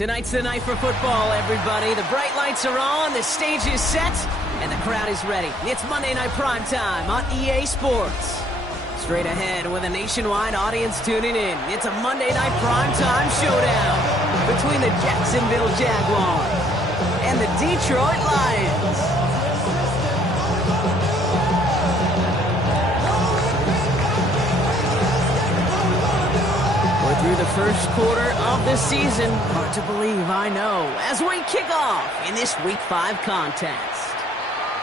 Tonight's the night for football, everybody. The bright lights are on, the stage is set, and the crowd is ready. It's Monday Night Primetime on EA Sports. Straight ahead with a nationwide audience tuning in. It's a Monday Night Primetime showdown between the Jacksonville Jaguars and the Detroit Lions. Through the first quarter of the season. Hard to believe, I know, as we kick off in this Week 5 contest.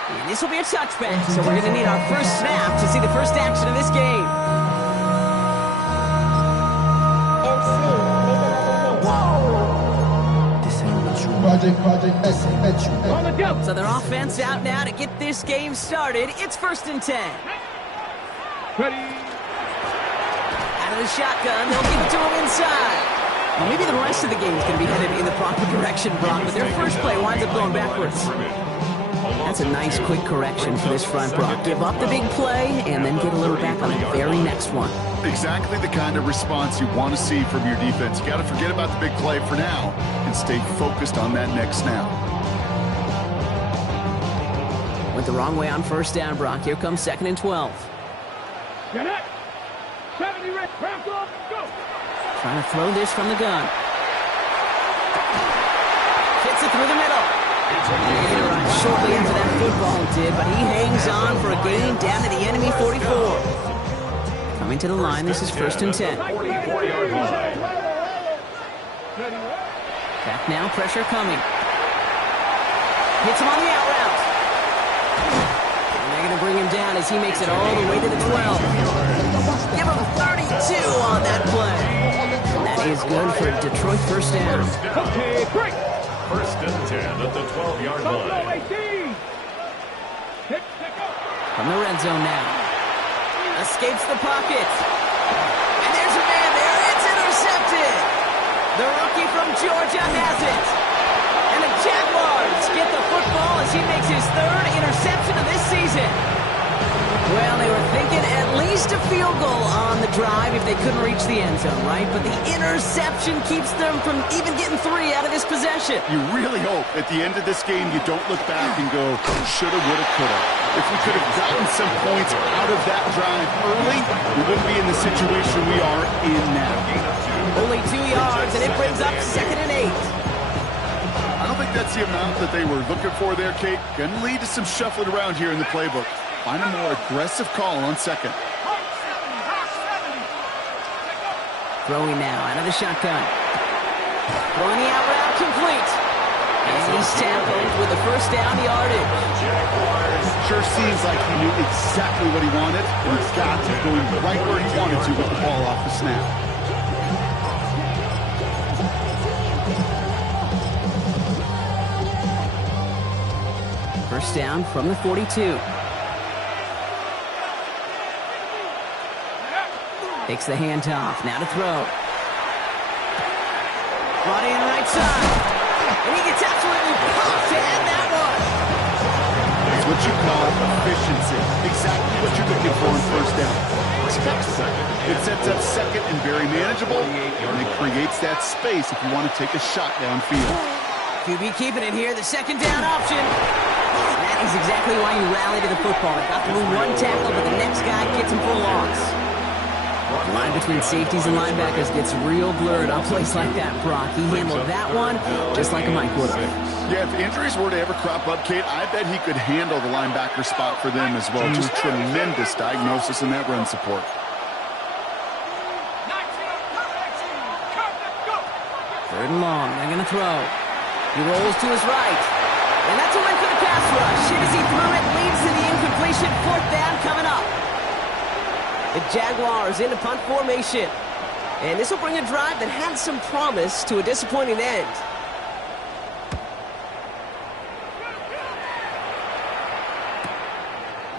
And this will be a touchback, so we're going to need our first snap to see the first action of this game. So their offense out now to get this game started. It's 1st and 10. Ready. The shotgun, they'll give it to him inside. Well, maybe the rest of the game is going to be headed in the proper direction, Brock, but their first play winds up going backwards. That's a nice, quick correction for this front, Brock. Give up the big play and then get a little back on the very next one. Exactly the kind of response you want to see from your defense. You got to forget about the big play for now and stay focused on that next snap. Went the wrong way on first down, Brock. Here comes 2nd and 12. Get it. 70 Rick, go. Trying to throw this from the gun. Hits it through the middle. He arrived shortly after that football did, but he hangs on for a gain down to the enemy 44. Coming to the line, this is 1st and 10. Back now, pressure coming. Hits him on the out route. And they're going to bring him down as he makes it all the way to the 12. Give him 32 on that play. That is good for Detroit first down. Okay, break. 1st and 10 at the 12-yard line. From the red zone now. Escapes the pocket. And there's a man there. It's intercepted. The rookie from Georgia has it. And the Jaguars get the football as he makes his 3rd interception of this season. Well, they were thinking at least a field goal on the drive if they couldn't reach the end zone, right? But the interception keeps them from even getting 3 out of this possession. You really hope at the end of this game you don't look back and go, shoulda, woulda, coulda. If we could have gotten some points out of that drive early, we wouldn't be in the situation we are in now. Only 2 yards, and it brings up 2nd and 8. I don't think that's the amount that they were looking for there, Kate. Going to lead to some shuffling around here in the playbook. Find a more aggressive call on 2nd. Throwing now out of the shotgun. Throwing the out route complete. And he's tackled with the first down yardage. Sure seems like he knew exactly what he wanted, and he's got to go right where he wanted to with the ball off the snap. First down from the 42. Takes the handoff. Now to throw. Brought in right side. And he gets absolutely pumped to end that one. It's what you call efficiency. Exactly what you're looking for in first down. It sets up 2nd and very manageable, and it creates that space if you want to take a shot downfield. QB keeping it here. The 2nd down option. That is exactly why you rally to the football. They got through one tackle, but the next guy gets him for a loss. The line between safeties and linebackers gets real blurred on plays like that, Brock. He handled that one just like a Mike would have. Yeah, if injuries were to ever crop up, Kate, I bet he could handle the linebacker spot for them as well. Just tremendous diagnosis in that run support. Third and long. They're going to throw. He rolls to his right. And that's a win for the pass rush. As he threw it, leads to the incompletion. 4th down coming up. The Jaguars into punt formation. And this will bring a drive that had some promise to a disappointing end.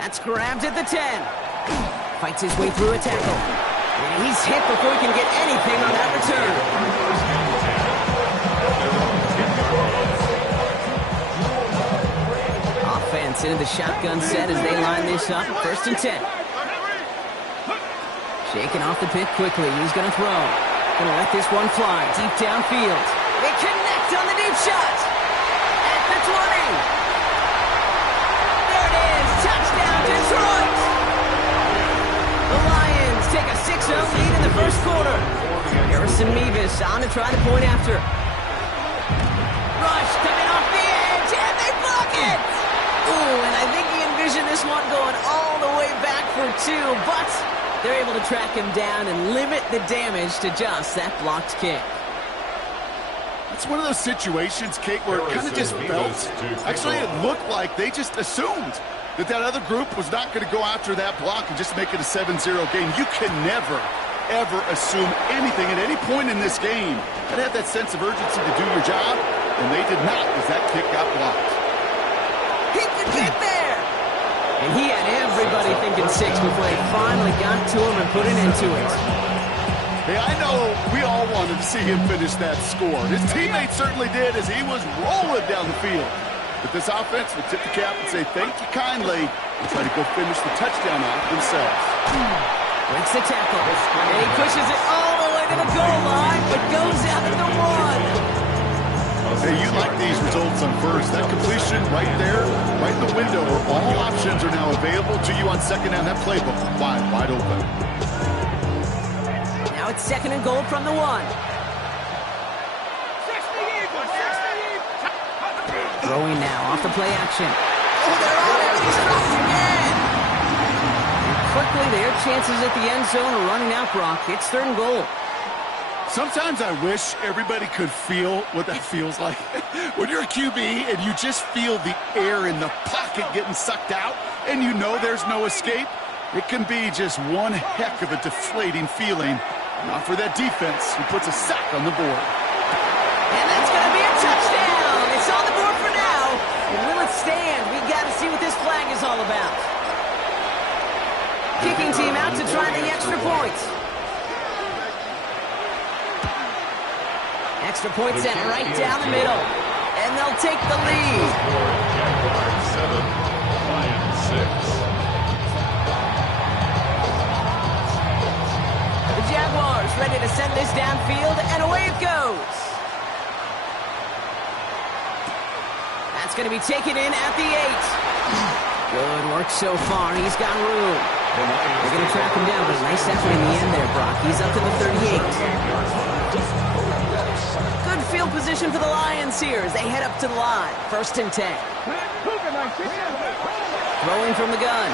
That's grabbed at the 10. Fights his way through a tackle. And he's hit before he can get anything on that return. Offense into the shotgun set as they line this up. 1st and 10. Shaking off the pick quickly. He's going to throw. Going to let this one fly deep downfield. It connects. Sacked on the deep shot. At the 20. There it is. Touchdown, Detroit. The Lions take a 6-0 lead in the first quarter. Harrison Mevis on to try the point after. Rush coming off the edge, and they block it! Ooh, and I think he envisioned this one going all the way back for 2, but they're able to track him down and limit the damage to just that blocked kick. It's one of those situations, Kate, where it kind of just felt, actually it looked like they just assumed that other group was not going to go after that block and just make it a 7-0 game. You can never, ever assume anything at any point in this game. You gotta have that sense of urgency to do your job, and they did not as that kick got blocked. He could get there! And he had everybody thinking 6 before they finally got to him and put an end to it. Hey, I know we all wanted to see him finish that score. His teammates certainly did as he was rolling down the field. But this offense would tip the cap and say thank you kindly and try to go finish the touchdown off themselves. Breaks the tackle. And he pushes it all the way to the goal line, but goes out at the 1. Hey, you like these results on first. That completion right there, right in the window where all options are now available to you on second down. That playbook wide open. Now it's 2nd and goal from the 1. Throwing now off the play action. Oh, they're on it, and he's dropped again. And quickly, their chances at the end zone are running out, Brock. It's 3rd and goal. Sometimes I wish everybody could feel what that feels like. When you're a QB and you just feel the air in the pocket getting sucked out and you know there's no escape, it can be just one heck of a deflating feeling. Not for that defense who puts a sack on the board. And that's going to be a touchdown. It's on the board for now. And will it stand? We got to see what this flag is all about. Kicking team out to try the extra point. Extra point sent right down the middle. And they'll take the lead. Jaguars 7, Lions 6. The Jaguars ready to send this downfield, and away it goes. That's going to be taken in at the 8. Good work so far. He's got room. They're going to track him down, but a nice effort in the end there, Brock. He's up to the 38. Good field position for the Lions here as they head up to the line. 1st and 10. Throwing from the gun.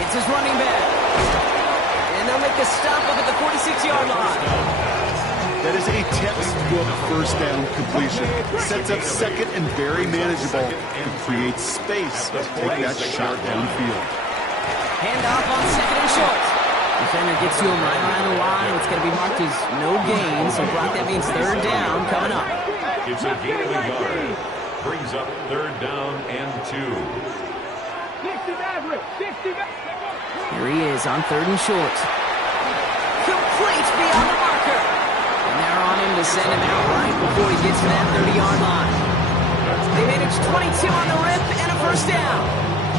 Hits his running back. And they'll make a stop up at the 46-yard line. That is a textbook first down completion. Sets up second and very manageable and creates space to take that shot downfield. Hand off on 2nd and short. Defender gets to him right around the line. It's going to be marked as no gain, so Brock, that means 3rd down coming up. It's a gain of a yard. Brings up 3rd down and 2. Here he is on 3rd and short. Complete beyond the marker. And they're on him to send him out right before he gets to that 30-yard line. They managed 22 on the rip and a 1st down.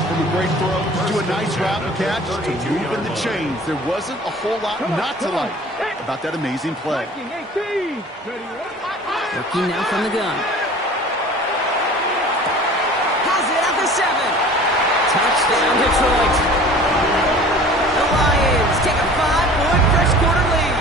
From a great throw to a nice route and catch to moving the chains. There wasn't a whole lot not to like about that amazing play. Looking now from the gun. Has it at the 7. Touchdown, Detroit. The Lions take a 5-point first quarter lead.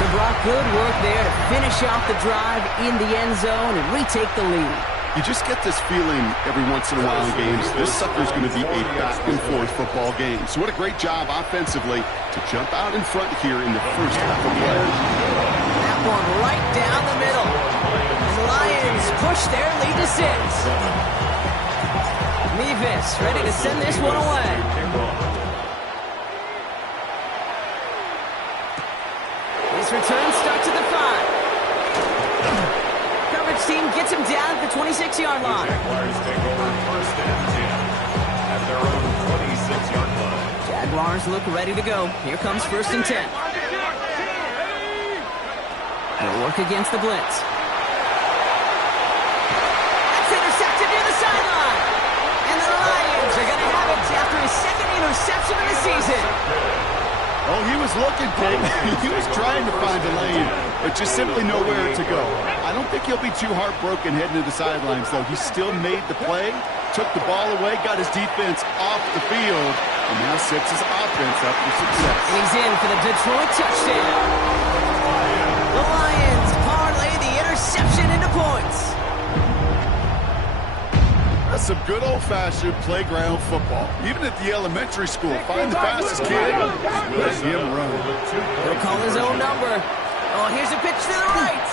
So Brock, good work there to finish off the drive in the end zone and retake the lead. You just get this feeling every once in a while in games, this sucker's going to be a back-and-forth football game. So what a great job offensively to jump out in front here in the first half of play. That one right down the middle. And the Lions push their lead to 6. Mevis ready to send this one away. His return starts at the 5. Coverage team gets him down at the 26-yard line. Jaguars take over 1st and 10 at their own 26-yard line. Jaguars look ready to go. Here comes 1st and 10. They'll work against the blitz. That's intercepted near the sideline. And the Lions are going to have it after his 2nd interception of the season. Oh, he was looking, Kate. He was trying to find a lane, but just simply nowhere to go. I don't think he'll be too heartbroken heading to the sidelines, though. He still made the play, took the ball away, got his defense off the field, and now sets his offense up for success. And he's in for the Detroit touchdown. The Lions parlay the interception into points. That's some good old-fashioned playground football. Even at the elementary school, find the fastest kid, let him run. He'll call his own number. Oh, here's a pitch to the right.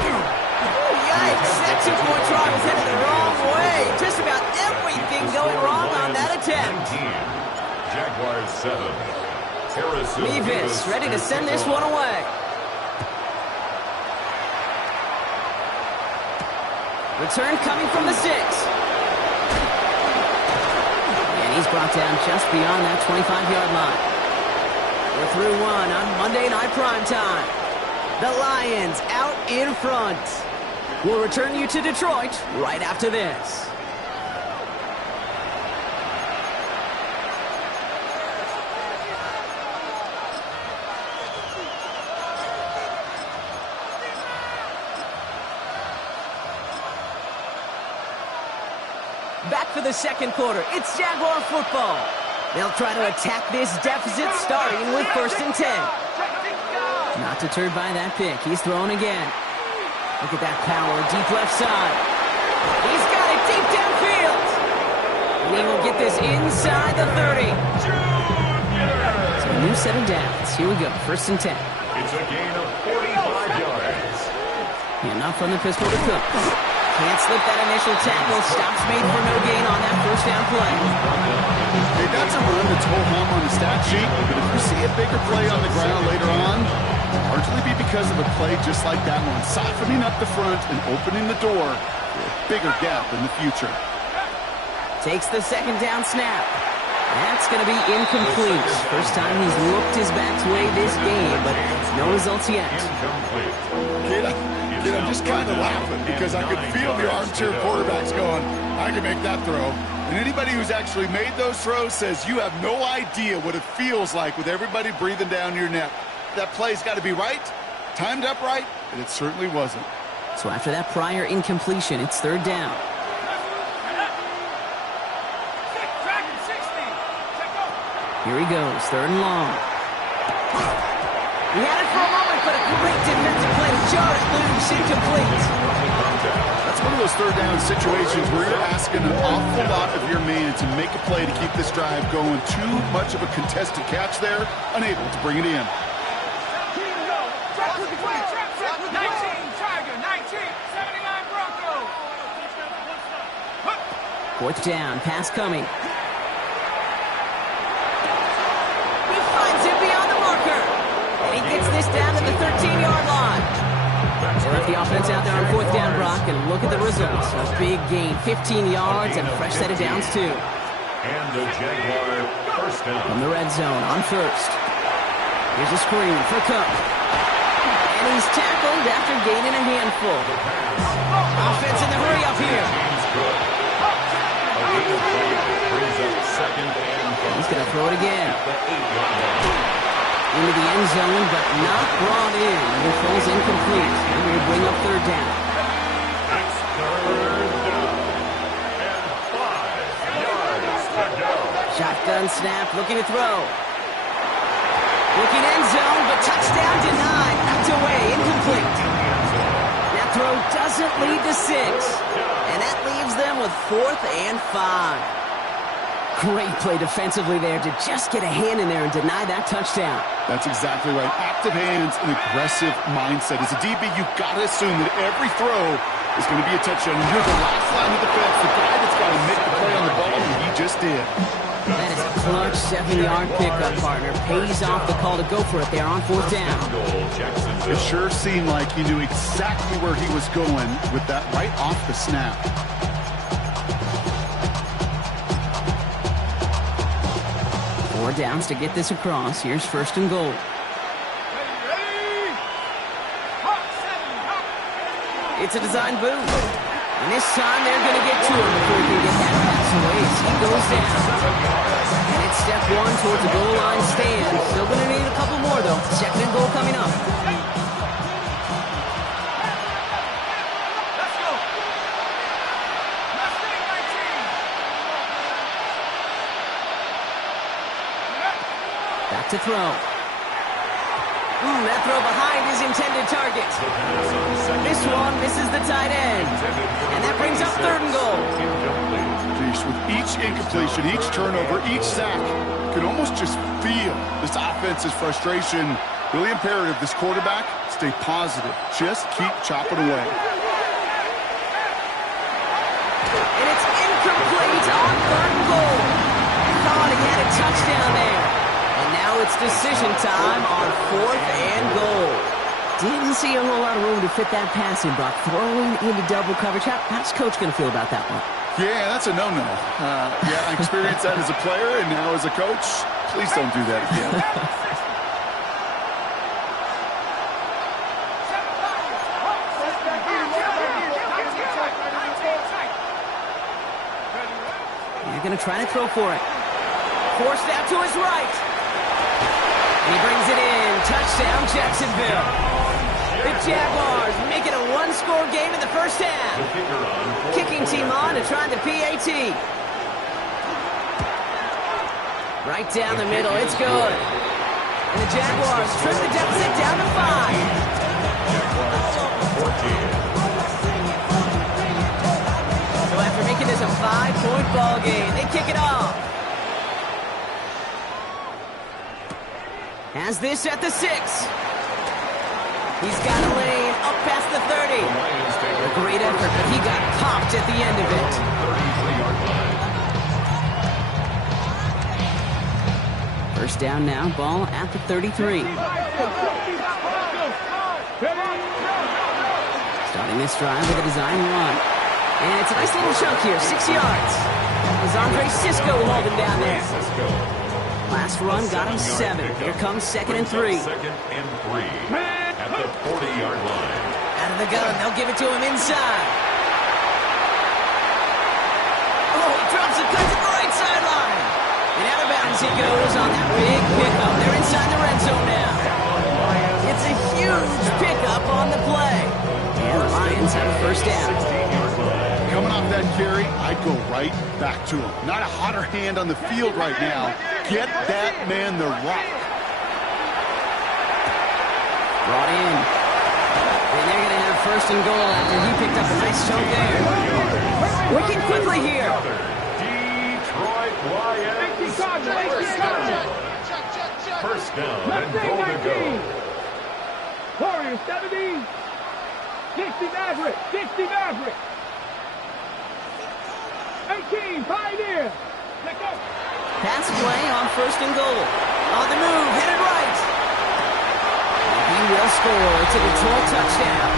Oh, yikes. That two-point try was headed the wrong way. Just about everything going wrong on that attempt. Jaguars 7. Harrison Mevis ready to send this one away. Return coming from the 6. And he's brought down just beyond that 25-yard line. We're through one on Monday Night Primetime. The Lions out in front. We'll return you to Detroit right after this. Back for the second quarter. It's Jaguar football. They'll try to attack this deficit starting with 1st and 10. Not deterred by that pick. He's throwing again. Look at that power. Deep left side. He's got it deep downfield. And he will get this inside the 30. So a new set of downs. Here we go. 1st and 10. It's a gain of 45 yards. And not from the pistol to Cook. Can't slip that initial tackle. Stops made for no gain on that 1st down play. Hey, that's a run that's whole home on the stat sheet, but if you see a bigger play on the ground later on, it'll largely be because of a play just like that one, softening up the front and opening the door for a bigger gap in the future. Takes the 2nd down snap. That's going to be incomplete. First time he's looked his back's way this game, but no results yet. Kid, I'm just kind of laughing because I could feel the armchair quarterbacks going, I can make that throw. And anybody who's actually made those throws says you have no idea what it feels like with everybody breathing down your neck. That play's got to be right, timed up right, and it certainly wasn't. So after that prior incompletion, it's 3rd down. Here he goes, 3rd and long. He had it for a moment, but a great defensive play to jar it loose, incomplete. That's one of those 3rd down situations where you're asking an awful lot of your man to make a play to keep this drive going. Too much of a contested catch there, unable to bring it in. 4th down, pass coming. He finds him beyond the marker. And he gets this down to the 13-yard line. They left the offense out there on 4th down, Brock, and look at the results. A big gain, 15 yards, and a fresh set of downs, too. And the Jaguar 1st down. From the red zone on 1st. Here's a screen for Cook. And he's tackled after gaining a handful. Offense in the hurry up here. He's going to throw it again. Into the end zone, but not brought in. The throw's incomplete. And we bring up 3rd down. It's 3rd down. And 5 yards to go. Shotgun snap, looking to throw. Looking end zone, but touchdown denied. Knocked away, incomplete. That throw doesn't lead to 6. And that leaves them with 4th and 5. Great play defensively there to just get a hand in there and deny that touchdown. That's exactly right. Active hands and aggressive mindset. As a DB, you've got to assume that every throw is going to be a touchdown. And you're the last line of defense, the guy that's got to make the play on the ball, and he just did. That is a clutch 7-yard pickup, partner. Pays off the call to go for it there on 4th down. It sure seemed like he knew exactly where he was going with that right off the snap. 4 downs to get this across. Here's 1st and goal. It's a design boot. And this time they're going to get to him before he can get that pass away. He goes down. And it's step 1 towards the goal line stand goal coming up. Let's go. Mustang 19. Back to throw. That throw behind his intended target. This one misses the tight end. And that brings up 3rd and goal. Jeez, with each incompletion, each turnover, each sack, you can almost just feel this offense's frustration. Really imperative this quarterback stay positive. Just keep chopping away. And it's incomplete on 3rd and goal. I thought he had a touchdown there. And now it's decision time on 4th and goal. Didn't see a whole lot of room to fit that pass in, Brock. Throwing into double coverage. How's Coach going to feel about that one? Yeah, that's a no-no. Yeah, I experienced that as a player and now as a coach. Please don't do that again. They're going to try to throw for it. Forced out to his right. And he brings it in. Touchdown, Jacksonville. The Jaguars make it a 1-score game in the first half. Kicking team on to try the PAT. Right down the middle. It's good. And the Jaguars trim the deficit down to 5. So after making this a 5-point ball game, they kick it off. Has this at the 6. He's got a lane up past the 30. A great effort, but he got popped at the end of it. First down now, ball at the 33. Starting this drive with a design run. And it's a nice little chunk here, 6 yards. As Andre Cisco holding down there. Last run got him 7. Here comes 2nd and 3. 2nd and 3 at the 40-yard line. Out of the gun, they'll give it to him inside. Oh, he drops it, cuts it the right sideline. And out of bounds he goes on that big pickup. They're inside the red zone now. It's a huge pickup on the play. And the Lions have a first down. Coming off that carry, I'd go right back to him. Not a hotter hand on the field right now. Get that man the rock. Brought in. And they're going to have 1st and goal after he picked up a nice chunk there. Working quickly here. Detroit Lions. First down and goal to go. Warriors 70. 60 Maverick. 60 Maverick. 18 Pioneer. Let go. Pass play on 1st and goal. On the move, headed right. He will score. It's a Detroit touchdown.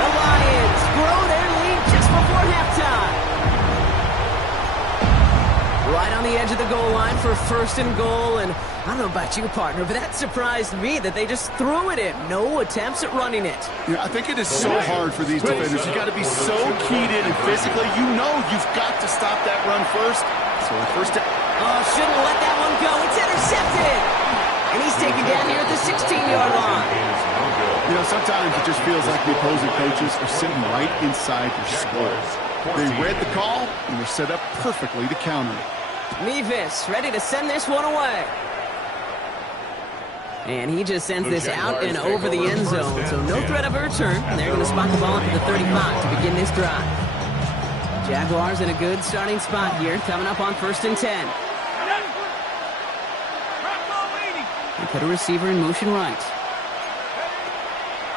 The Lions grow their lead just before halftime. Right on the edge of the goal line for 1st and goal. And I don't know about you, partner, but that surprised me that they just threw it in. No attempts at running it. Yeah, I think it is so hard for these defenders. You got to be so keyed in and physically. You know you've got to stop that run first. So first down. Oh, shouldn't let that one go. It's intercepted. And he's taken down here at the 16-yard line. You know, sometimes it just feels like the opposing coaches are sitting right inside your skull. They read the call, and they're set up perfectly to counter it. Mevis ready to send this one away. And he just sends this out and over the end zone, so no threat of a return. And they're going to spot the ball up at the 35 to begin this drive. Jaguars in a good starting spot here, coming up on 1st and 10. They put a receiver in motion right.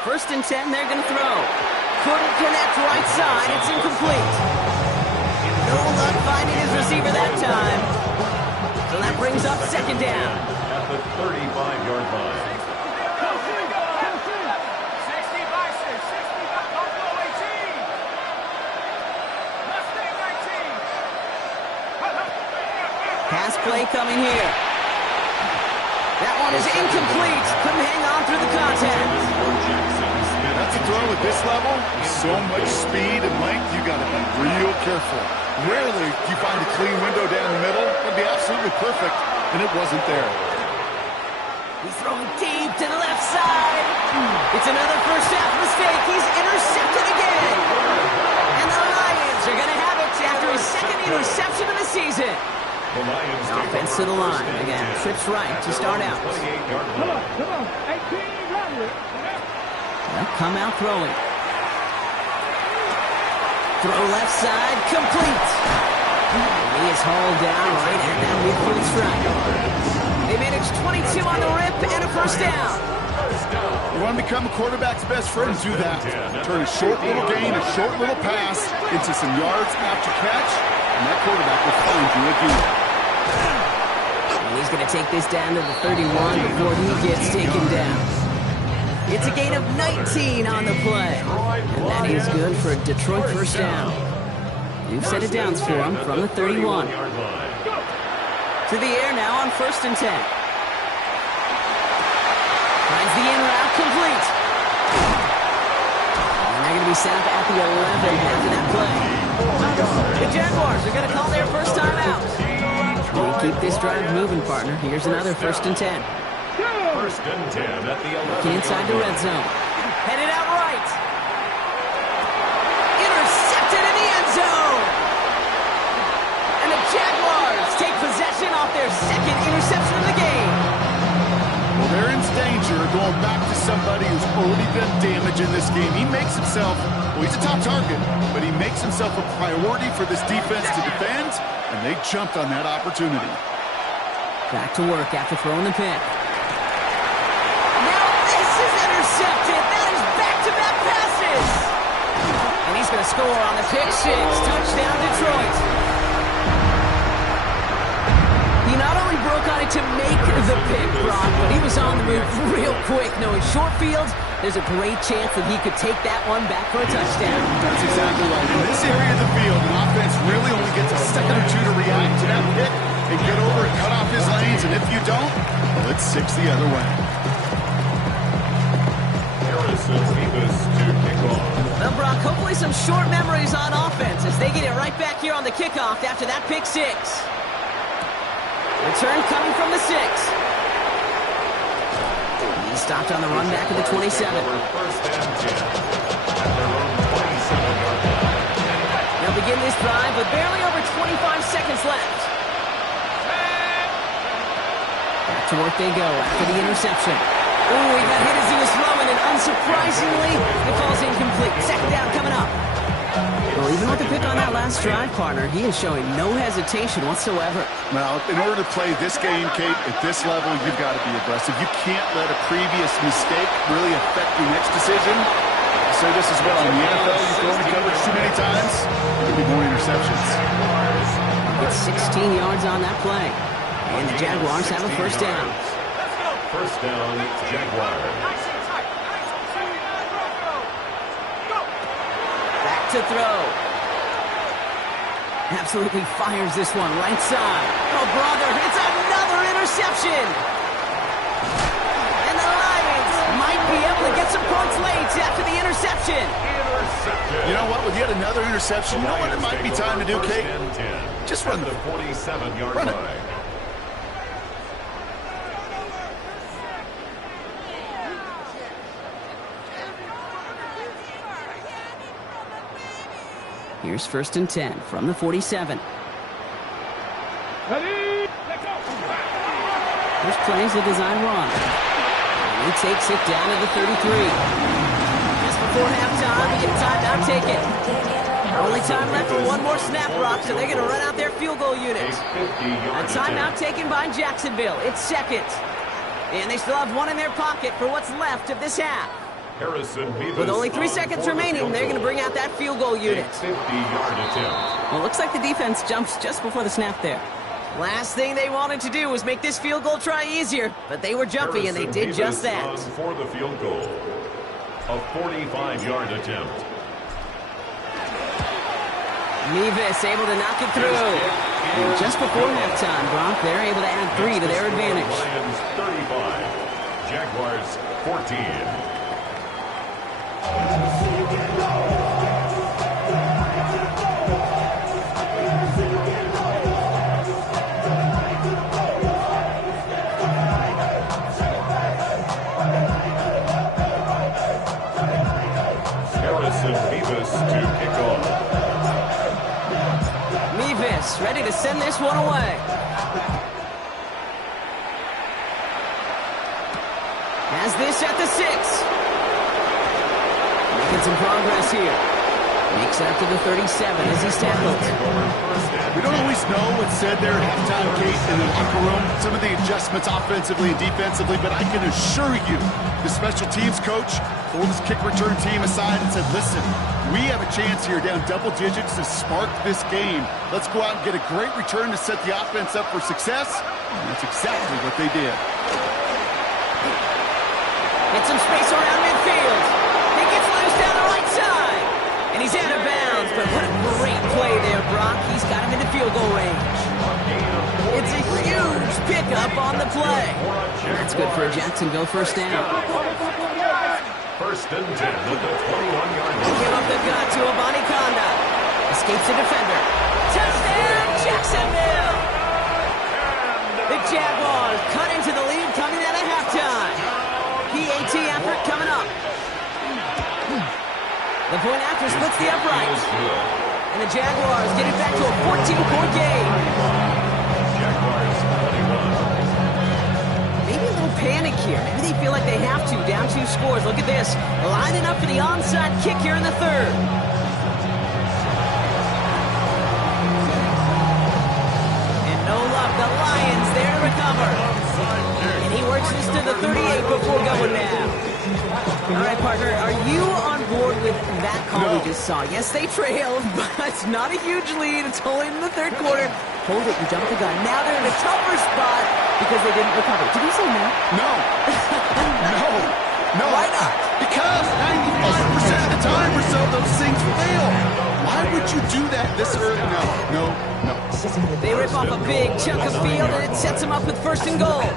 1st and 10, they're going to throw. Couldn't connect right side, it's incomplete. No luck finding his receiver that time. So that brings up 2nd down. At the 35-yard line. Pass play coming here. That one is incomplete. Couldn't hang on through the contact. That's a throw at this level. With so much speed and length, you got to be real careful. Rarely do you find a clean window down the middle. It'd be absolutely perfect, and it wasn't there. He's throwing deep to the left side. It's another first half mistake. He's intercepted again. And the Lions are going to have it after his second interception of the season. Offense to the line. Again, trips right to start out. Come on. 18, run with it. They'll come out throwing. Throw left side, complete. He is hauled down right at that midfield stripe. They managed 22 on the rip and a first down. You want to become a quarterback's best friend, do that. Turn a short little gain, a short little pass into some yards after catch, and that quarterback will find you again. And he's going to take this down to the 31 before he gets taken down. It's a gain of 19 on the play. And that is good for a Detroit first down. New set of downs for him from the 31. To the air now on 1st and 10. Finds the in route complete. And they're going to be set up at the 11 after that play. The Jaguars are going to call their first time out. They keep this drive moving, partner. Here's another 1st and 10. 1st and 10 at the 11. Looking inside the red zone. Headed out right. Intercepted in the end zone. And the Jaguars take possession off their second interception of the game. Well, they're in danger of going back to somebody who's already done damage in this game. He makes himself, well, he's a top target, but he makes himself a priority for this defense to defend, and they jumped on that opportunity. Back to work after throwing the pick. Now this is intercepted. That is back-to-back passes. And he's going to score on the pick six. Touchdown, Detroit. He not only broke on it to make the pick, Brock, but he was on the move real quick. Knowing short fields, there's a great chance that he could take that one back for a touchdown. That's exactly right. In this area of the field, an offense really only gets a second or two to react to that pick and get over and cut off his lanes. And if you don't, well, it's 6 the other way. Harrison Beavis to kick off. Well, Brock, hopefully some short memories on offense as they get it right back here on the kickoff after that pick six. Return coming from the 6. He stopped on the run back at the 27. 1st and 10 at their own 27-yard line. They'll begin this drive with barely over 25 seconds left. Back to work they go after the interception. Ooh, he got hit as he was throwing, and unsurprisingly, it falls incomplete. Second down coming up. Well, even with the pick on that last drive, partner, he is showing no hesitation whatsoever. Well, in order to play this game, Kate, at this level, you've got to be aggressive. You can't let a previous mistake really affect your next decision. I'll say this as well. In the NFL, you throw into coverage too many times, there'll be more interceptions. It's 16 yards on that play. And the Jaguars have a first down. First down, Jaguars. Back to throw. Absolutely fires this one right side. Oh, brother, it's another interception. And the Lions might be able to get some points late after the interception. You know what? With yet another interception, you know what it might be time to do, Kate? Just run the 47-yard Run it. line. Here's 1st and 10 from the 47. Ready? Let go. First plays the design run. And he takes it down to the 33. Just before halftime, we get a timeout taken. Only time left for one more snap, Brock, so they're going to run out their field goal unit. A timeout taken by Jacksonville. It's second. And they still have one in their pocket for what's left of this half. Harrison Beavis With only 3 seconds remaining, they're going to bring out that field goal unit. 50-yard attempt. Well, it looks like the defense jumps just before the snap there. Last thing they wanted to do was make this field goal try easier, but they were jumpy, and they did just that. On for the field goal. A 45-yard attempt. Nevis able to knock it through. And just before halftime, Brock, they're able to add 3 to their advantage. Lions 35, Jaguars 14. send this one away. Has this at the 6. Making some progress here. Makes it up to the 37 as he's tackled. We don't always know what's said there at halftime, Kate, in the locker room. Some of the adjustments offensively and defensively, but I can assure you, the special teams coach pulled his kick return team aside and said, listen, we have a chance here down double digits to spark this game. Let's go out and get a great return to set the offense up for success. And that's exactly what they did. Get some space around midfield. He gets loose down the right side. And he's out of bounds, but what a great play there, Brock. He's got him into field goal range. It's a huge pickup on the play. That's good for a Jacksonville first down. First and 10 at the 21-yard line. Give up the gut to Abani Conda. Escapes the defender. Touchdown, Jacksonville! The Jaguars cut into the lead coming out of halftime. PAT effort coming up. The point after splits the uprights. And the Jaguars get it back to a 14-point game. Jaguars 21. Maybe a little panic here. Maybe they feel like they have to. Down 2 scores. Look at this. Lining up for the onside kick here in the 3rd. And no luck. The Lions there to recover. And he works this to the 38 before going now. All right, partner, are you on board with that call we just saw? Yes, they trailed, but it's not a huge lead. It's only in the 3rd quarter. Hold it, you jumped the gun. Now they're in a tougher spot because they didn't recover. Did you say no? No. No. Why not? Because 95% of the time or so, those things fail. Why would you do that this early? No. They rip off a big chunk of field, and it sets them up with 1st and goal.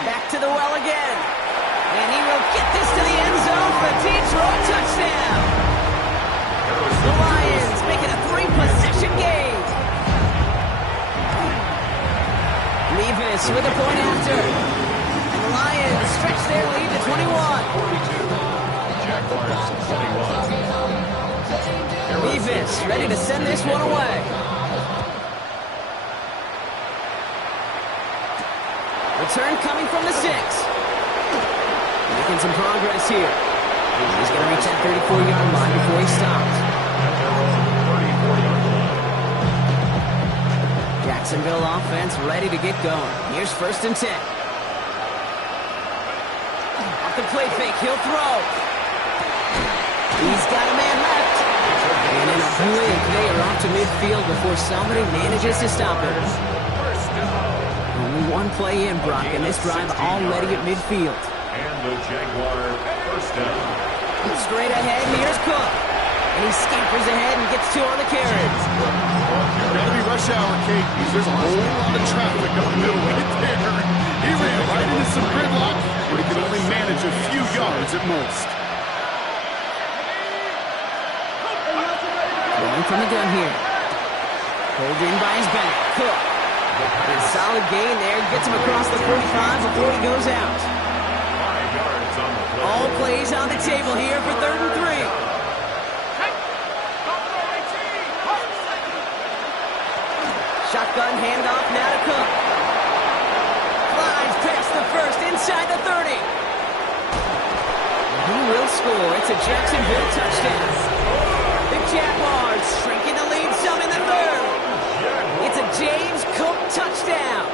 Back to the well again. And he will get this to the end zone for a Detroit touchdown. The Lions make it a 3-possession game. Levis with a point after. And the Lions stretch their lead to 21. 42. Jaguars 21. Levis ready to send this one away. Return coming from the 6. Making some progress here. He's going to reach that 34-yard line before he stops. Jacksonville offense ready to get going. Here's 1st and 10. Off the play fake, he'll throw. He's got a man left. And in a blink, they are off to midfield before somebody manages to stop him. Only one play in, Brock, and this drive already at midfield. And the Jaguar first down. Straight ahead, here's Cook. And he scampers ahead and gets 2 on the carry. Gotta be rush hour, Kate. There's a whole lot of traffic up the middle right there. He ran right into some gridlock, but he could only manage a few yards at most. Rolling from the gun here. Pulled in by his back. Cook. A solid gain there. Gets him across the 45 before he goes out. 5 yards on the play. All plays on the table here for 3rd and 3. Shotgun handoff now to Cook. Flies past the 1st, inside the 30. He will score. It's a Jacksonville touchdown. The Jaguars shrinking the lead some in the 3rd. It's a James Cook touchdown.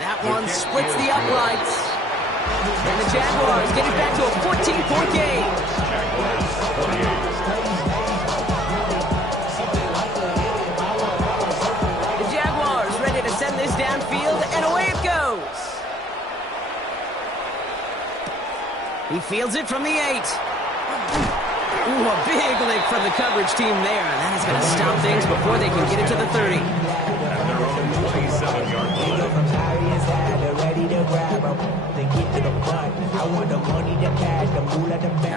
That one splits the uprights. And the Jaguars get it back to a 14-point game. The Jaguars ready to send this downfield, and away it goes. He fields it from the 8. Ooh, a big lick from the coverage team there. And that is going to stop things before they can get it to the 30. At their own 27-yard line.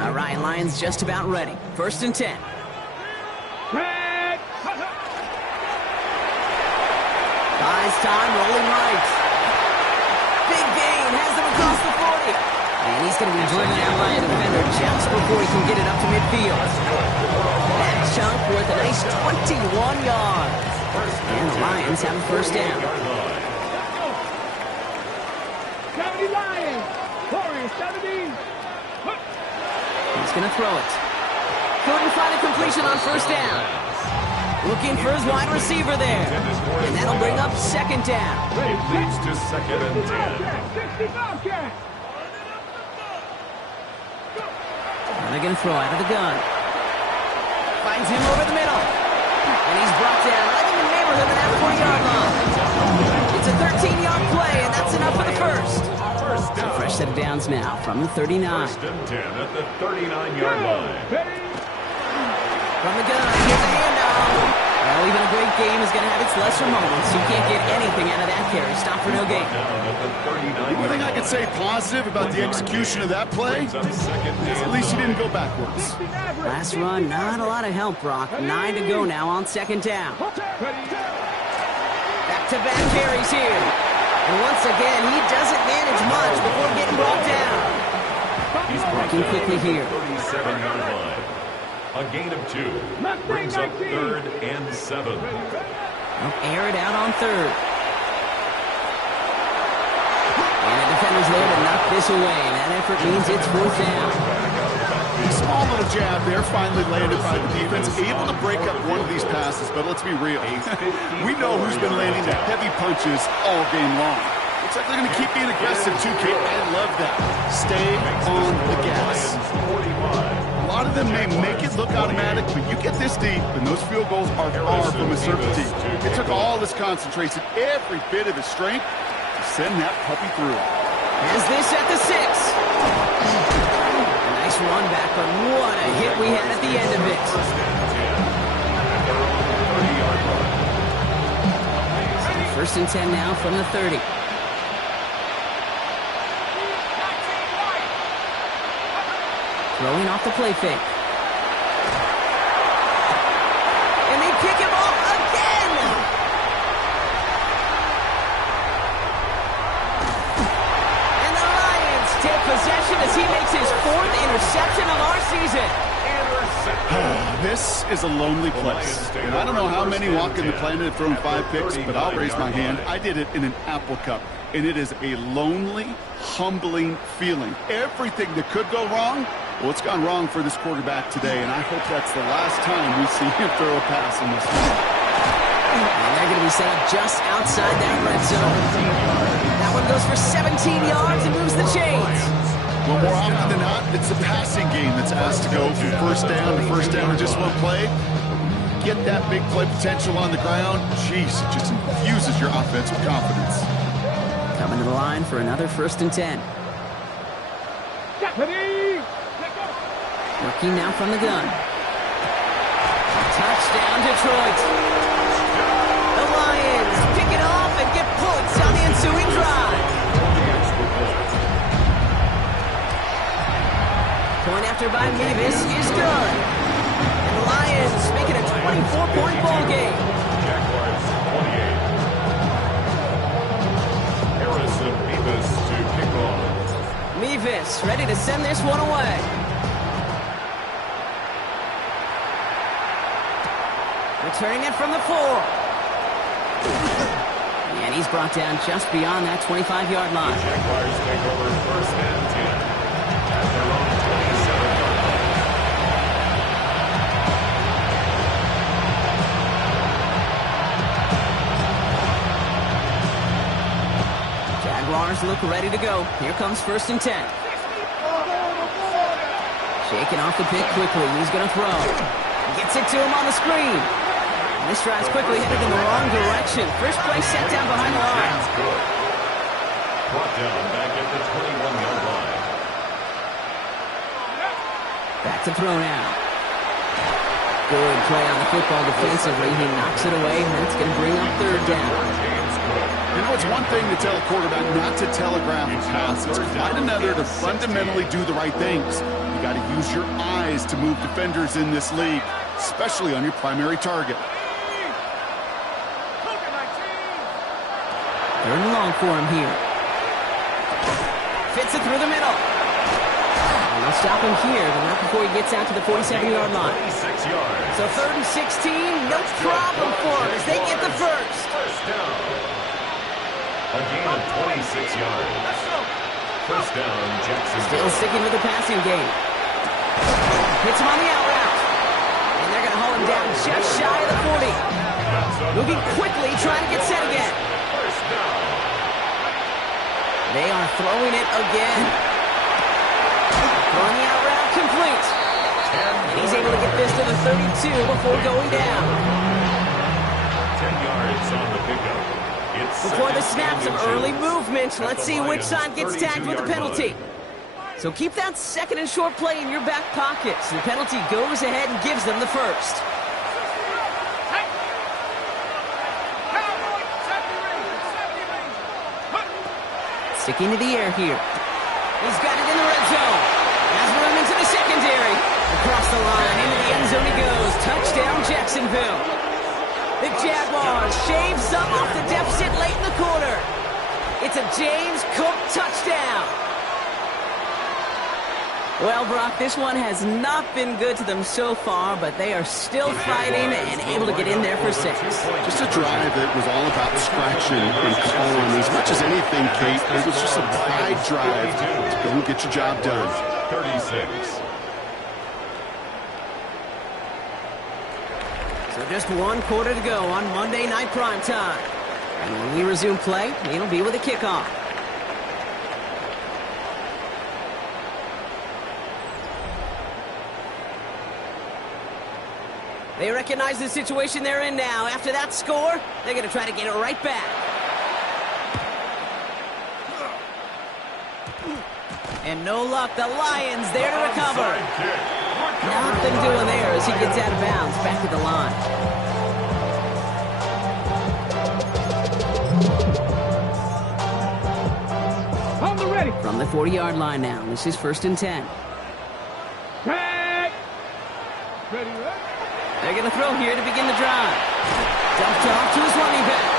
All right, Lions just about ready. 1st and 10. time, rolling right. Big gain, has him across the 40. And he's going to be driven out by a defender just before he can get it up to midfield. That chunk worth a nice 21 yards. And the Lions have a first down. 70 Lions. Warriors 70. He's going to throw it. Couldn't find a completion on first down. Looking for his wide receiver there. And that'll bring up second down. It leads to second and 10. 60 Bobcats. And they're going to throw out of the gun. Finds him over the middle. And he's brought down right in the neighborhood of that 40-yard line. It's a 13-yard play, and that's enough for the first. So fresh set of downs now from the 39. First and 10 at the 39-yard line. From the gun, here's a handoff. Well, even a great game is going to have its lesser moments. You can't get anything out of that carry. Stop for no gain. The only thing I could say positive about the execution of that play is at least he didn't go backwards. Last run, not a lot of help, Brock. 9 to go now on second down. Back-to-back carries here. And once again, he doesn't manage much before getting brought down. He's working quickly here. 37-yard line. A gain of 2 brings up third and 7. They'll air it out on third. And the defender's there to knock this away. And that effort means it's fourth down. Small little jab there, finally landed by the defense. Able to break up one of these passes, but let's be real. We know who's been landing the heavy punches all game long. Looks like they're going to keep being aggressive too, Kate. I love that. Stay on the gas. A lot of them may make it look automatic, but you get this deep, and those field goals are far from a certainty. It took all his concentration, every bit of his strength, to send that puppy through. Is this at the 6? A nice run back, but what a hit we had at the end of it. First and 10 now from the 30. Throwing off the play fake. And they pick him off again! And the Lions take possession as he makes his 4th interception of our season. This is a lonely place. And I don't know how many walking the planet have thrown 5 picks, but I'll raise my hand. I did it in an Apple Cup. And it is a lonely, humbling feeling. Everything that could go wrong, well, it's gone wrong for this quarterback today, and I hope that's the last time we see him throw a pass in this one. And they're going to be set up just outside that red zone. That one goes for 17 yards and moves the chains. Well, more often than not, it's the passing game that's asked to go from first down to first down in just one play. Get that big play potential on the ground. Jeez, it just infuses your offense with confidence. Coming to the line for another first and 10. Working now from the gun. Touchdown, Detroit. The Lions pick it off and get points on the ensuing drive. Point after by Mavis is good. And the Lions make it a 24-point ball game. Jaguars 28. Harrison Mevis to kick off. Mevis ready to send this one away. Returning it from the 4. And he's brought down just beyond that 25-yard line. Jaguars take over first and 10 at their own 27-yard line. Jaguars look ready to go. Here comes first and 10. Shaking off the pick quickly. He's going to throw. Gets it to him on the screen. And this drive's quickly headed in the wrong direction. First play set down behind the line. Brought down back at the 21-yard line. Back to throw now. Good play on the football defensively. He knocks it away, and that's going to bring up third down. You know, it's one thing to tell a quarterback not to telegraph a pass. It's quite another to fundamentally do the right things. You got to use your eyes to move defenders in this league, especially on your primary target. Third and long for him here. Fits it through the middle. And they'll stop him here, but not before he gets out to the 47-yard line. 26 yards. So 3rd and 16, no problem for him as they get the first. First down. A gain of 26 yards. First down, Jackson. Still sticking with the passing game. Hits him on the out route. And they're going to haul him down just shy of the 40. Moving quickly, trying to get set again. First down. They are throwing it again. Throwing the out route complete. And he's able to get this to the 32 before going down. 10 yards on the pickup. It's Before the second snap, some and early 2. movement. Let's see which Lions' side gets tagged with the 32-yard penalty. line. So keep that second and short play in your back pocket. So the penalty goes ahead and gives them the first. Sticking to the air here. He's got it in the red zone. Has room into the secondary. Across the line, into the end zone he goes. Touchdown, Jacksonville. The Jaguars shave some off the deficit late in the quarter. It's a James Cook touchdown. Well, Brock, this one has not been good to them so far, but they are still fighting and able to get in there for 6. Just a drive that was all about scratching and clawing. As much as anything, Kate, it was just a pride drive to go and get your job done. 36. So just 1 quarter to go on Monday Night Primetime. And when we resume play, it'll be with a kickoff. They recognize the situation they're in now. After that score, they're going to try to get it right back. And no luck. The Lions there to recover. Nothing doing there as he gets out of bounds back to the line. On the ready. From the 40-yard line now. This is 1st and 10. Back. Ready, ready. They're going to throw here to begin the drive. Dumped off to his running back.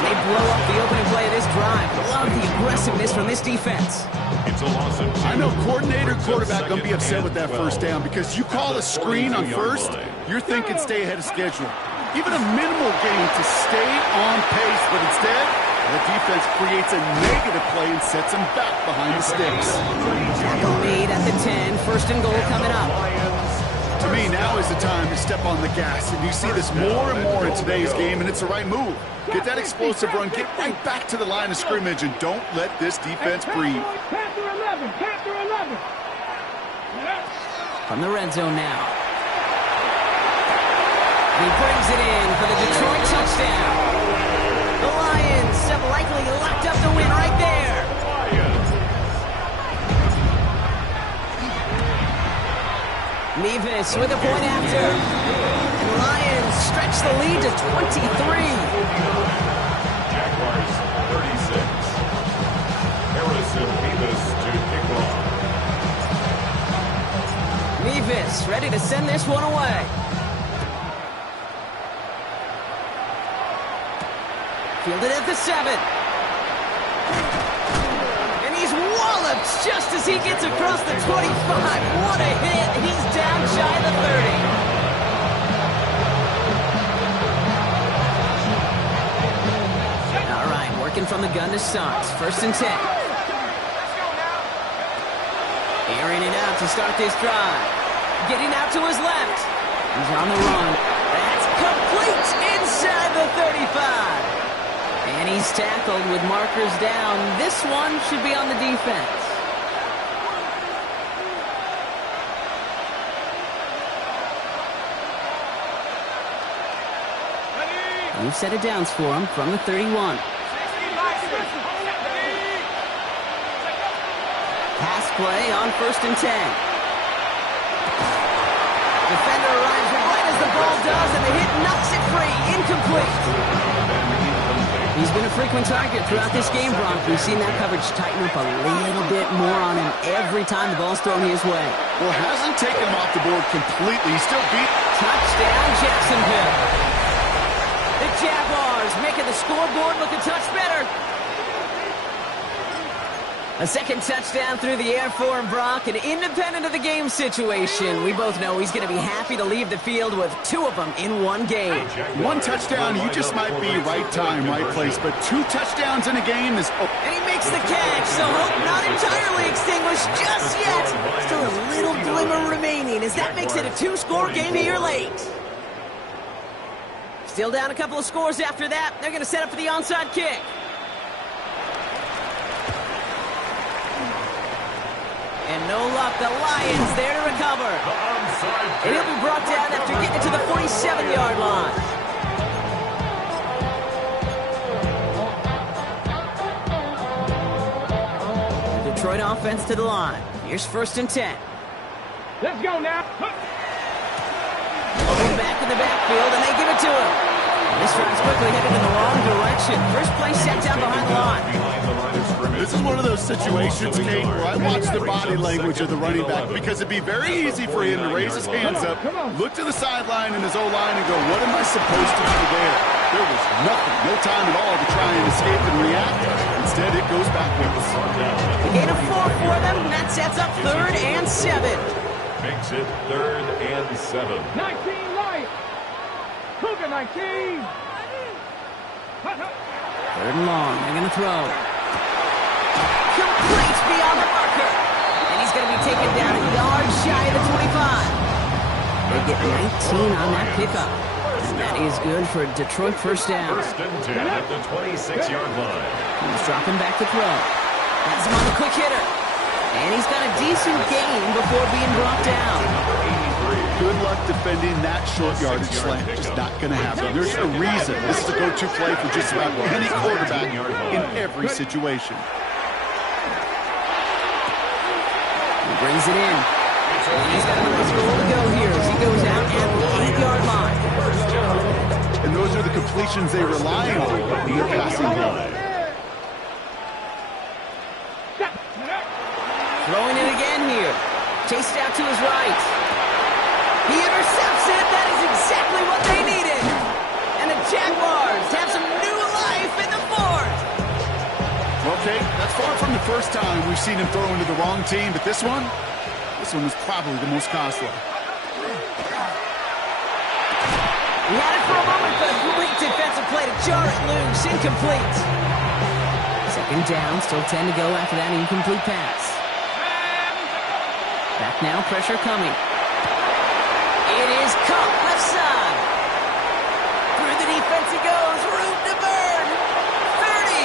They blow up the opening play of this drive. Love the aggressiveness from this defense. It's a loss of 2. I know coordinator, quarterback going to be upset with that first down because you call a screen on first, you're thinking stay ahead of schedule. Even a minimal gain to stay on pace, but instead, the defense creates a negative play and sets them back behind the sticks. Tackle made at the 10. 1st and goal coming up. To me, now is the time to step on the gas, and you see this more and more in today's game, and it's the right move. Get that explosive run, get right back to the line of scrimmage, and don't let this defense breathe. Panther 11. Panther 11. From the red zone now. He brings it in for the Detroit touchdown. The Lions have likely locked up the win right there. Nevis with a point after. And the Lions stretch the lead to 23. Jaguars 36. Harrison Davis to kick off. Nevis ready to send this one away. Fielded at the 7. And he's walloped just as he gets across the 25. What a hit. He's down shy of the 30. All right, working from the gun to start. 1st and 10. Airing it out to start this drive. Getting out to his left. He's on the run. That's complete inside the 35. And he's tackled with markers down. This one should be on the defense. New set of downs for him from the 31. Pass play on 1st and 10. Defender arrives right as the ball does, and the hit knocks it free. Incomplete. He's been a frequent target throughout this game, Brock. We've seen that coverage tighten up a little bit more on him every time the ball's thrown his way. Well, it hasn't taken him off the board completely. He's still beat. Touchdown, Jacksonville. The Jaguars making the scoreboard look a touch better. A second touchdown through the air for him, Brock, and independent of the game situation, we both know he's going to be happy to leave the field with 2 of them in one game. 1 touchdown, you just might be right time, right place, but 2 touchdowns in a game is... And he makes the catch, so hope not entirely extinguished just yet. Still a little glimmer remaining as that makes it a 2-score game here late. Still down a couple of scores after that. They're going to set up for the onside kick. And no luck, the Lions there to recover. And he'll be brought down after getting to the 47-yard line. The Detroit offense to the line. Here's 1st and 10. Let's go now. Back in the backfield, and they give it to him. This round's quickly headed in the wrong direction. First play set down behind the line. This is one of those situations, Kate, where I watch the body language of the running back because it'd be very easy for him to raise his hands up, look to the sideline in his O-line and go, what am I supposed to do there? There was nothing, no time at all to try and escape and react. Instead, it goes backwards. A gain of 4 for them, and that sets up 3rd and 7. Makes it 3rd and 7. 19 Lions. Cougar 19. 3rd and long, they're going to throw. Complete beyond the marker. And he's going to be taken down a yard shy of the 25. They get 19 on that pickup. And that is good for a Detroit first down. 1st and 10 at the 26-yard line. He's dropping back to throw. Has him on the quick hitter. And he's got a decent gain before being brought down. Good luck defending that short yardage slant. Just not going to happen. There's a reason this is a go-to play for just about any quarterback in every situation. He brings it in. And he's got a nice goal to go here as he goes out at the 8-yard line. And those are the completions they rely on in their passing game. Throwing it again here. Chased out to his right. He intercepts it. That is exactly what they needed. And the Jaguars have some new life in the 4th. Okay, that's far from the first time we've seen him throw into the wrong team, but this one was probably the most costly. He had it for a moment, but a great defensive play to jar it loose. Incomplete. 2nd down, still 10 to go after that incomplete pass. Back now, pressure coming. It is caught left side. Through the defense he goes, room to burn. 30.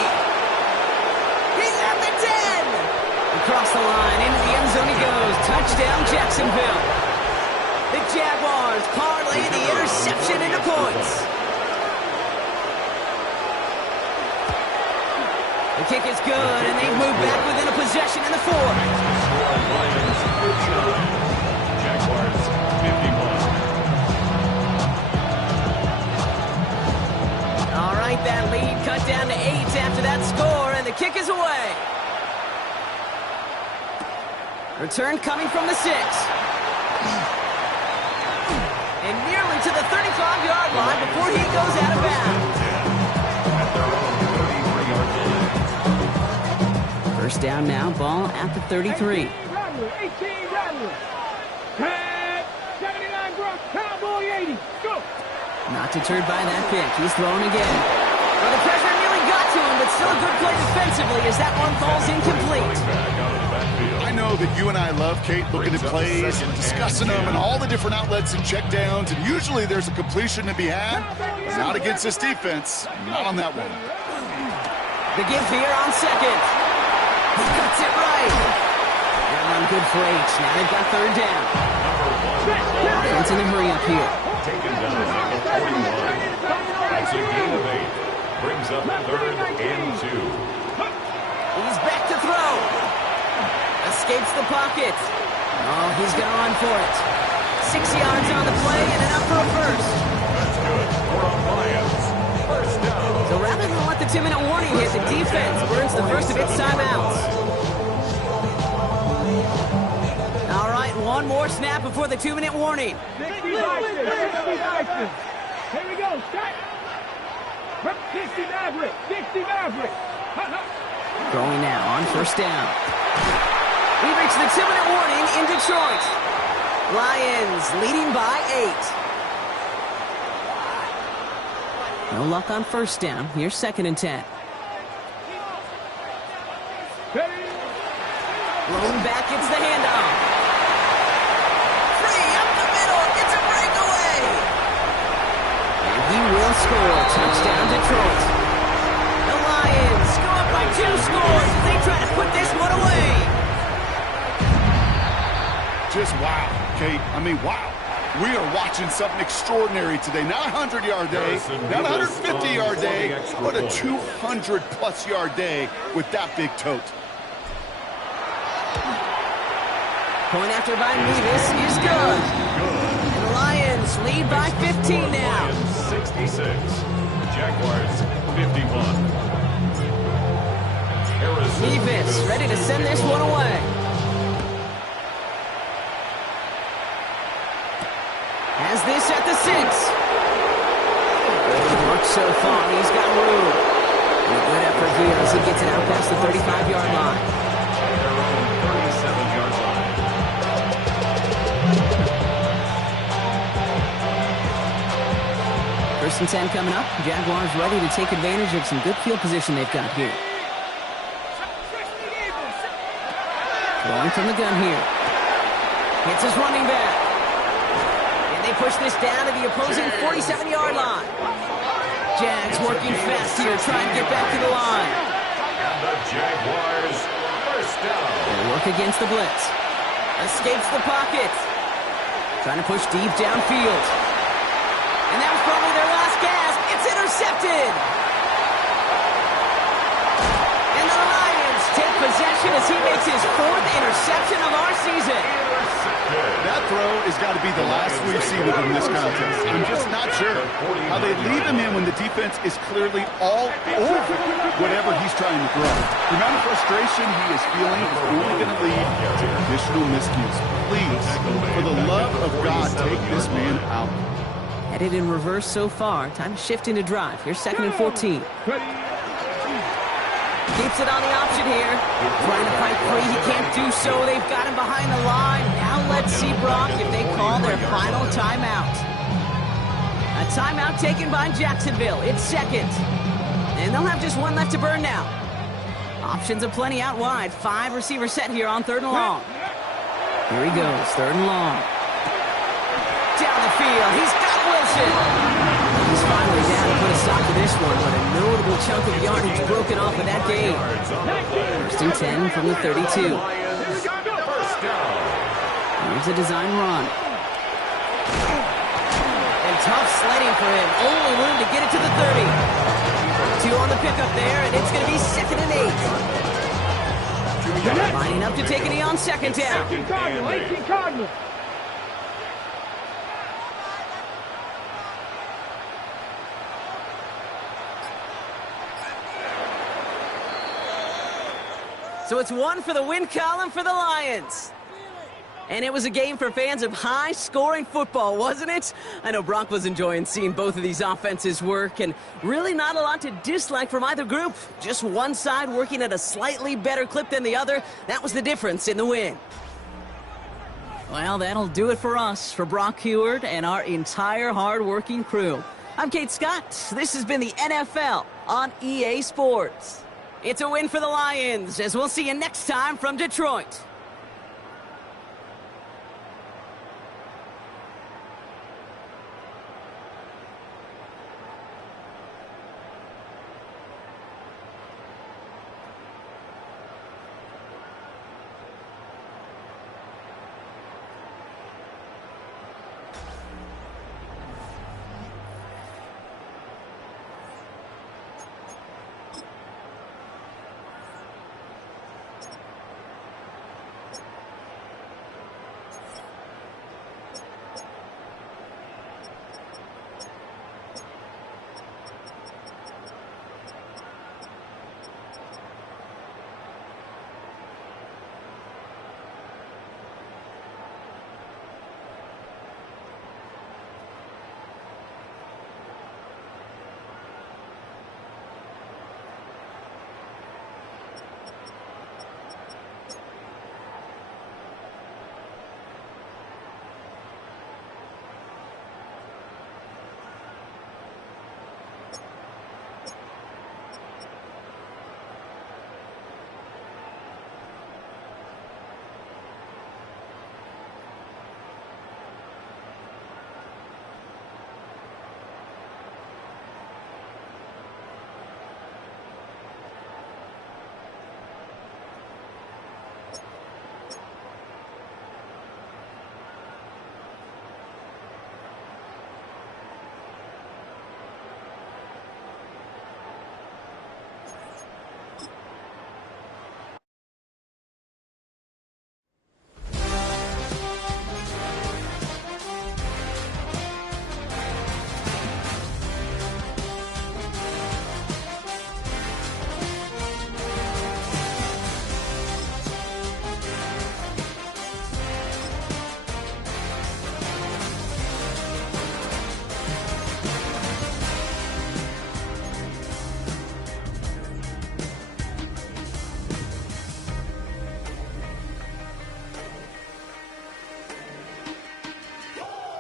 He's at the 10. Across the line, into the end zone he goes. Touchdown, Jacksonville. The Jaguars parlay the interception into points. The kick is good, and they've moved back within a possession in the 4th. Jaguars 51. All right, that lead cut down to 8 after that score, and the kick is away. Return coming from the 6. And nearly to the 35-yard line before he goes out of bounds. At their own 33-yard line. First down now, ball at the 33. 18 Rattler. 79 Gronk, Cowboy 80. Go. Not deterred by that pick. He's throwing again. Well, the pressure nearly got to him, but still a good play defensively as that one falls incomplete. I know that you and I love, Kate, looking at plays and discussing them and all the different outlets and checkdowns, and usually there's a completion to be had. Not against this defense. Not on that one. The give here on 2nd. He cuts it right. That one good for H. Now they've got 3rd down. Offense in a hurry up here. Taken down at the 41. That's a gain of 8. Brings up 3rd and 2. He's back to throw. Escapes the pocket. Oh, he's going to run for it. 6 yards on the play and enough for a first. That's good for a Lions. First down. So rather than let the 2-minute warning hit, the defense burns the first of its timeouts. All right, one more snap before the 2-minute warning. 60 Bison. 60 Bison. Here we go. Start. Dixie Maverick. Dixie Maverick. Throwing now on first down. We reach the 2-minute warning in Detroit. Lions leading by 8. No luck on first down. Here's 2nd and 10. Blown back, it's the handoff. Free up the middle, it's a breakaway. And he will score. Touchdown Detroit. The Lions go up by 2 scores as they try to put this one away. Just wow, Kate. I mean, wow. We are watching something extraordinary today. Not a 100-yard day, not a 150-yard day, but a 200-plus yard day with that big tote. Point after by Nevis is good. And the Lions lead by 15 now. Lions 66, Jaguars 51. Nevis ready to send this one away. Has this at the 6. Good work so far. He's got room. And a good effort here as he gets it out past the 35-yard line. Their own 37-yard line. First and 10 coming up. Jaguars ready to take advantage of some good field position they've got here. Going from the gun here. Hits his running back. And they push this down to the opposing 47-yard line. Jags working fast here, trying to get back to the line. And the Jaguars first down. They work against the blitz. Escapes the pocket. Trying to push deep downfield. And that was probably their last gasp. It's intercepted. And the Lions take possession as he makes his 4th interception of our season. That throw has got to be the last we've seen of him in this contest. I'm just not sure how they leave him in when the defense is clearly all over whatever he's trying to throw. The amount of frustration he is feeling is only going to lead to additional miscues. Please, for the love of God, take this man out. Headed in reverse so far. Time to shift into drive. Here's 2nd and 14. Keeps it on the option here. Trying to fight free. He can't do so. They've got him behind the line. Now let's see, Brock, if they call their final timeout. A timeout taken by Jacksonville. It's 2nd. And they'll have just 1 left to burn now. Options aplenty out wide. 5 receivers set here on 3rd and long. Here he goes. 3rd and long. Down the field. He's got Wilson. He's finally down to put a stop to this one, but a notable chunk of yardage broken off of that game. 1st and 10 from the 32. Here's a design run. And tough sledding for him. Only room to get it to the 30. 2 on the pickup there, and it's going to be 2nd and 8. Lining up to take a knee on 2nd down. 18 Cardinals. So it's 1 for the win column for the Lions. And it was a game for fans of high-scoring football, wasn't it? I know Brock was enjoying seeing both of these offenses work, and really not a lot to dislike from either group. Just one side working at a slightly better clip than the other. That was the difference in the win. Well, that'll do it for us, for Brock Huard and our entire hard-working crew. I'm Kate Scott. This has been the NFL on EA Sports. It's a win for the Lions, as we'll see you next time from Detroit.